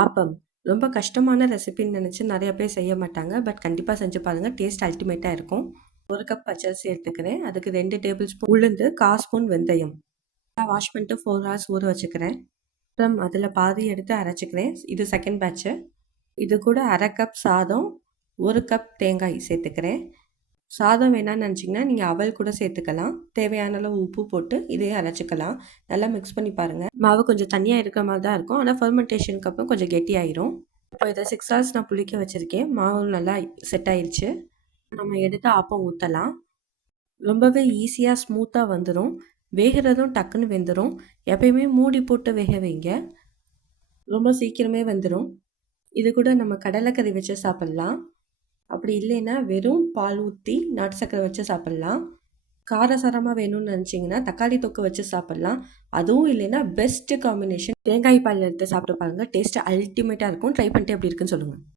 ஆப்பம். ரொம்ப கஷ்டமான ரெசிபின்னு நெனச்சு நெறைய பேர் செய்ய மாட்டாங்க. பட் கண்டிப்பா செஞ்சு பாருங்க. டேஸ்ட் அல்டிமேட்டா இருக்கும். 1 கப் பச்சரிசி எடுத்துக்கிறேன். அதுக்கு 2 டேபிள் ஸ்பூன் உளுந்து, 1/4 ஸ்பூன் வெந்தயம். நான் வாஷ் பண்ணிட்டு 4 ஹார்ஸ் ஊற வச்சுக்கிறேன். அப்புறம் அதில பாதி எடுத்து அரைச்சுக்கிறேன். இது செகண்ட் பேட்ச்சு. இது கூட 1/2 கப் சாதம், 1 கப் தேங்காய் சேர்த்துக்கிறேன். சாதம் வேணான்னு நினச்சிங்கன்னா, நீங்க அவல் கூட சேர்த்துக்கலாம். தேவையான அளவு உப்பு போட்டு இதையும் அரைச்சுக்கலாம். நல்லா மிக்ஸ் பண்ணி பாருங்க. மாவு கொஞ்சம் தண்ணியா இருக்கிற மாரி தான் இருக்கும். ஆனா ஃபெர்மென்டேஷனுக்கு அப்புறம் கொஞ்சம் கெட்டியாயிரும். இப்போ இத 6 ஹார்ஸ் நான் புளிக்க வச்சிருக்கேன். மாவு நல்லா செட் ஆயிருச்சு. நம்ம எடுத்து ஆப்பம் ஊத்தலாம். ரொம்பவே ஈஸியா ஸ்மூத்தா வந்துரும். வேகுறதும் டக்குன்னு வெந்துரும். எப்பயுமே மூடி போட்டு வேக வைங்க. ரொம்ப சீக்கிரமே வெந்துரும். இது கூட நம்ம கடலைக்கறி வச்சு சாப்பிடலாம். அப்படி இல்லைன்னா வெறும் பால் ஊத்தி நாட்டு சர்க்கரை வச்சு சாப்பிடலாம். காரசாரமா வேணும்னு நினச்சிங்கன்னா தக்காளி தொக்கு வச்சு சாப்பிடலாம். அதுவும் இல்லைன்னா பெஸ்ட் காம்பினேஷன் தேங்காய் பால் எடுத்து சாப்பிட்டு பாருங்க. டேஸ்ட் அல்டிமேட்டா இருக்கும். ட்ரை பண்ணிட்டு எப்படி இருக்குன்னு சொல்லுங்க.